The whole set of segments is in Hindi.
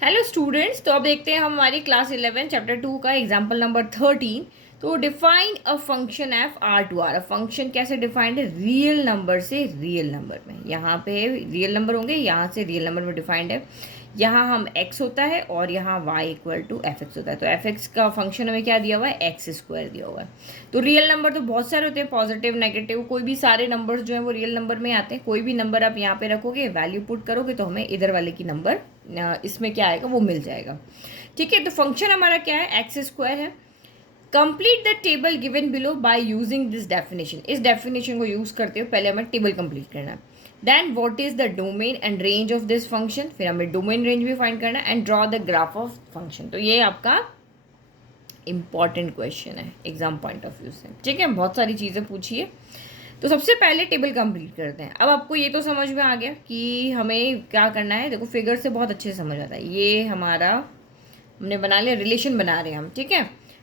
हेलो स्टूडेंट्स, तो अब देखते हैं हम हमारी क्लास 11 चैप्टर 2 का एग्जाम्पल नंबर 13। तो define a function f R to R. Function कैसे डिफाइंड है? रियल नंबर से रियल नंबर में। यहाँ पे रियल नंबर होंगे, यहाँ से रियल नंबर में डिफाइंड है। यहाँ हम x होता है और यहाँ y equal to f x होता है। तो एफ एक्स का फंक्शन हमें क्या दिया हुआ है? एक्स स्क्वायर दिया हुआ है। तो रियल नंबर तो बहुत सारे होते हैं, पॉजिटिव नेगेटिव, कोई भी सारे नंबर्स जो हैं वो रियल नंबर में आते हैं। कोई भी नंबर आप यहाँ पे रखोगे, वैल्यू पुट करोगे तो हमें इधर वाले की नंबर इसमें क्या आएगा वो मिल जाएगा। ठीक है, तो फंक्शन हमारा क्या है? एक्स स्क्वायर है। Complete the table given below by using this definition. इस डेफिनेशन को यूज करते हुए पहले हमें टेबल कंप्लीट करना है। Then what is the domain and range of this function. फिर हमें डोमेन रेंज भी फाइंड करना है and draw the graph of function. तो ये आपका इंपॉर्टेंट क्वेश्चन है एग्जाम पॉइंट ऑफ व्यू से। ठीक है, बहुत सारी चीज़ें पूछी है। तो सबसे पहले टेबल कंप्लीट करते हैं। अब आपको ये तो समझ में आ गया कि हमें क्या करना है। देखो फिगर से बहुत अच्छे से समझ आता है। ये हमारा हमने बना लिया, रिलेशन बना रहे हैं हम। ठीक है,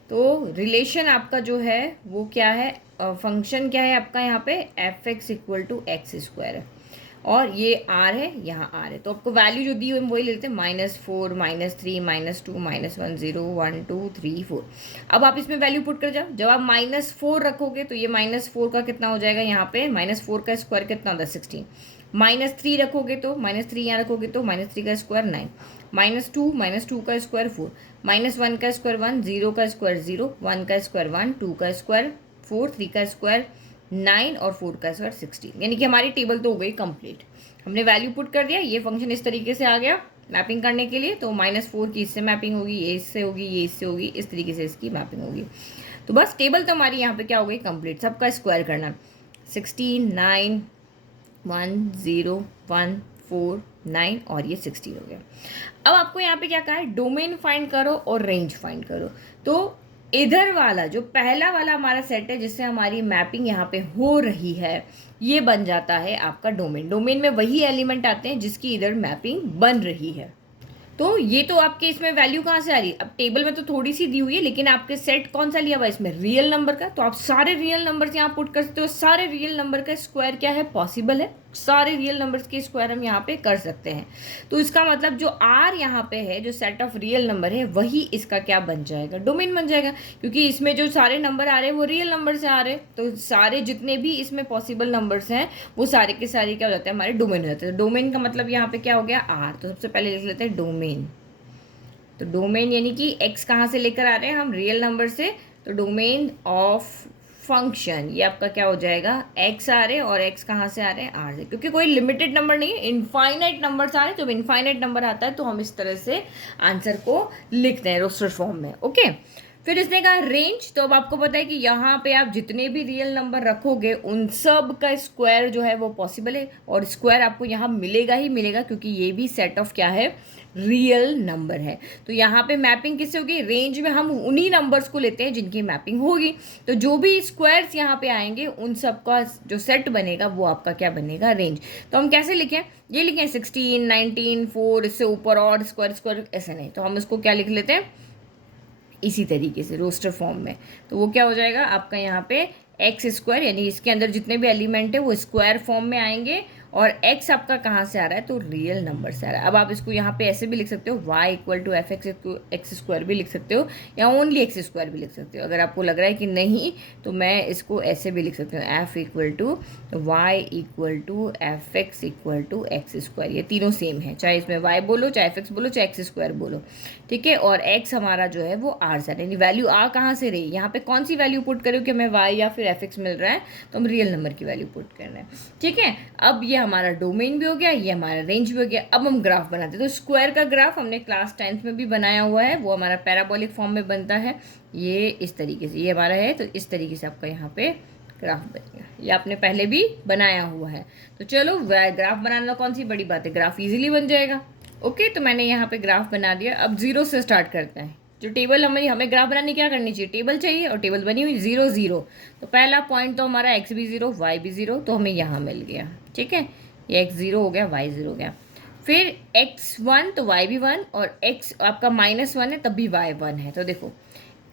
तो रिलेशन आपका जो है वो क्या है? फंक्शन क्या है आपका? यहाँ पे f x equal to x square है और ये आर है, यहाँ आर है। तो आपको वैल्यू जो दी हुई वही लेते हैं, -4 -3 -2 -1 0 1 2 3 4। अब आप इसमें वैल्यू पुट कर जाओ। जब आप -4 रखोगे तो ये -4 का कितना हो जाएगा? यहाँ पे -4 का स्क्वायर कितना होता है? 16। -3 रखोगे तो -3 यहाँ रखोगे तो -3 का स्क्वायर 9, -2 का स्क्वायर 4, -1 का स्क्वायर 1, 0 का स्क्वायर 0, 1 का स्क्वायर 1, 2 का स्क्वायर 4, 3 का स्क्वायर 9 और 4 का स्क्वायर 16। यानी कि हमारी टेबल तो हो गई कंप्लीट। हमने वैल्यू पुट कर दिया, ये फंक्शन इस तरीके से आ गया मैपिंग करने के लिए। तो -4 की इससे मैपिंग होगी, ये इससे होगी, ये इससे होगी, इस तरीके से इसकी मैपिंग होगी। तो बस टेबल तो हमारी यहाँ पे क्या हो गई? कंप्लीट। सबका स्क्वायर करना, 16 9 1 0 1 4 9 और ये 16 हो गया। अब आपको यहाँ पे क्या कहा है? डोमेन फाइंड करो और रेंज फाइंड करो। तो इधर वाला जो पहला वाला हमारा सेट है जिससे हमारी मैपिंग यहाँ पे हो रही है, ये बन जाता है आपका डोमेन। डोमेन में वही एलिमेंट आते हैं जिसकी इधर मैपिंग बन रही है। तो ये तो आपके इसमें वैल्यू कहाँ से आ रही है? अब टेबल में तो थोड़ी सी दी हुई है, लेकिन आपके सेट कौन सा लिया हुआ है इसमें? रियल नंबर का। तो आप सारे रियल नंबर्स यहाँ पुट कर सकते हो। सारे रियल नंबर का स्क्वायर क्या है? पॉसिबल है। सारे रियल नंबर्स के स्क्वायर हम यहाँ पे कर सकते हैं। तो इसका मतलब जो आर यहाँ पे है, जो सेट ऑफ रियल नंबर है, वही इसका क्या बन जाएगा? डोमेन बन जाएगा। क्योंकि इसमें जो सारे नंबर आ रहे हैं वो रियल नंबर से आ रहे हैं। तो सारे जितने भी इसमें पॉसिबल नंबर्स हैं वो सारे के सारे क्या हो जाते हैं? हमारे डोमेन हो जाते हैं। डोमेन का मतलब यहाँ पे क्या हो गया? आर। तो सबसे पहले लिख लेते हैं डोमेन। तो डोमेन यानी कि x कहाँ से लेकर आ रहे हैं हम? रियल नंबर से। तो डोमेन ऑफ फंक्शन ये आपका क्या हो जाएगा? x आ रहे हैं और x कहाँ से आ रहे हैं? r से। क्योंकि कोई लिमिटेड नंबर नहीं है, इनफाइनाइट नंबर्स आ रहे हैं। जब इनफाइनाइट नंबर आता है तो हम इस तरह से आंसर को लिखते हैं रोस्टर फॉर्म में। ओके, फिर इसने कहा रेंज। तो अब आपको पता है कि यहाँ पे आप जितने भी रियल नंबर रखोगे उन सब का स्क्वायर जो है वो पॉसिबल है, और स्क्वायर आपको यहाँ मिलेगा ही मिलेगा क्योंकि ये भी सेट ऑफ क्या है? रियल नंबर है। तो यहाँ पे मैपिंग किससे होगी? रेंज में हम उन्हीं नंबर्स को लेते हैं जिनकी मैपिंग होगी। तो जो भी स्क्वायर्स यहाँ पे आएंगे उन सब का जो सेट बनेगा वो आपका क्या बनेगा? रेंज। तो हम कैसे लिखें? ये लिखें 16 19 4, इससे ऊपर और स्क्वायर स्क्वायर ऐसे नहीं। तो हम इसको क्या लिख लेते हैं? इसी तरीके से रोस्टर फॉर्म में। तो वो क्या हो जाएगा आपका यहाँ पे? एक्स स्क्वायर, यानी इसके अंदर जितने भी एलिमेंट है वो स्क्वायर फॉर्म में आएंगे। और x आपका कहाँ से आ रहा है? तो रियल नंबर से आ रहा है। अब आप इसको यहाँ पे ऐसे भी लिख सकते हो, y equal to f x square भी लिख सकते हो, या ओनली एक्स स्क्वायर भी लिख सकते हो। अगर आपको लग रहा है कि नहीं तो मैं इसको ऐसे भी लिख सकती हूँ, f equal to y equal to f x equal to x square. ये तीनों सेम है, चाहे इसमें y बोलो, चाहे एफ एक्स बोलो, चाहे एक्स स्क्वायर बोलो। ठीक है, और x हमारा जो है वो आर से, यानी वैल्यू आ कहाँ से रही? यहाँ पे कौन सी वैल्यू पुट करो कि हमें y या फिर एफ एक्स मिल रहा है? तो हम रियल नंबर की वैल्यू पुट कर रहे हैं। ठीक है, अब ये हमारा डोमेन भी हो गया, ये हमारा रेंज भी हो गया। अब हम ग्राफ बनाते हैं। तो स्क्वायर का ग्राफ हमने क्लास 10th में भी बनाया हुआ है, वो हमारा पैराबोलिक फॉर्म में बनता है। ये इस तरीके से ये हमारा है, तो इस तरीके से आपका यहाँ पे ग्राफ बनेगा। ये आपने पहले भी बनाया हुआ है। तो चलो ग्राफ बनाना कौन सी बड़ी बात है, ग्राफ इजीली बन जाएगा। ओके, तो मैंने यहाँ पे ग्राफ बना दिया। अब जीरो से स्टार्ट करते हैं। जो टेबल हमें ग्राफ बनाने क्या करनी चाहिए? टेबल चाहिए, और टेबल बनी हुई 0 0। तो पहला पॉइंट तो हमारा x भी 0 y भी 0, तो हमें यहाँ मिल गया। ठीक है, ये x 0 हो गया, y 0 हो गया। फिर x 1 तो y भी 1, और x आपका -1 है तब भी y 1 है। तो देखो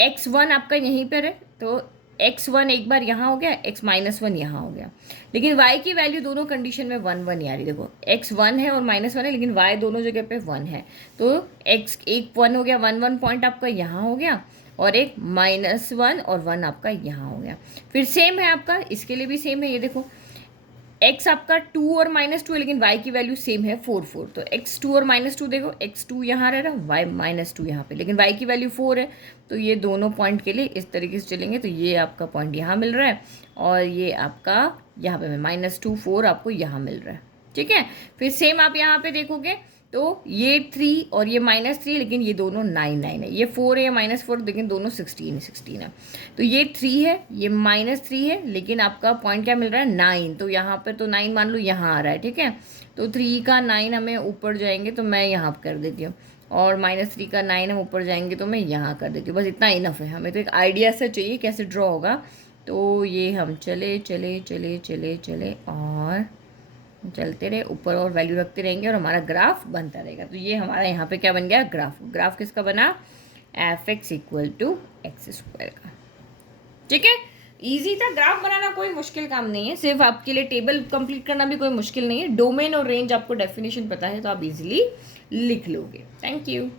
x 1 आपका यहीं पर है, तो x1 एक बार यहाँ हो गया, x-1 यहाँ हो गया, लेकिन y की वैल्यू दोनों कंडीशन में 1 1 आ रही। देखो x1 है और -1 है, लेकिन y दोनों जगह पे 1 है, तो x एक 1 हो गया, 1 1 पॉइंट आपका यहाँ हो गया, और एक -1 और 1 आपका यहाँ हो गया। फिर सेम है आपका, इसके लिए भी सेम है, ये देखो x आपका 2 और -2 है, लेकिन y की वैल्यू सेम है 4 4, तो x2 और -2 देखो, x2 यहाँ रह रहा, y -2 यहाँ पे, लेकिन y की वैल्यू 4 है, तो ये दोनों पॉइंट के लिए इस तरीके से चलेंगे, तो ये आपका पॉइंट यहाँ मिल रहा है और ये आपका यहाँ पे -2 4 आपको यहाँ मिल रहा है, ठीक है। फिर सेम आप यहाँ पे देखोगे तो ये 3 और ये -3, लेकिन ये दोनों 9 9 है, ये 4 है, ये -4, लेकिन दोनों 16 16 है। तो ये 3 है, ये -3 है, लेकिन आपका पॉइंट क्या मिल रहा है 9, तो यहाँ पे तो 9 मान लो यहाँ आ रहा है, ठीक है। तो 3 का 9 हमें ऊपर जाएंगे तो मैं यहाँ कर देती हूँ, और -3 का 9 हम ऊपर जाएंगे तो मैं यहाँ कर देती हूँ। बस इतना इनफ है, हमें तो एक आइडिया सा चाहिए कैसे ड्रॉ होगा। तो ये हम चले चले चले चले चले और चलते रहे ऊपर, और वैल्यू रखते रहेंगे और हमारा ग्राफ बनता रहेगा। तो ये हमारा यहाँ पे क्या बन गया, ग्राफ। ग्राफ किसका बना, f(x) = x² का, ठीक है। इजी था, ग्राफ बनाना कोई मुश्किल काम नहीं है, सिर्फ आपके लिए टेबल कंप्लीट करना भी कोई मुश्किल नहीं है। डोमेन और रेंज आपको डेफिनेशन पता है तो आप इजीली लिख लोगे। Thank you.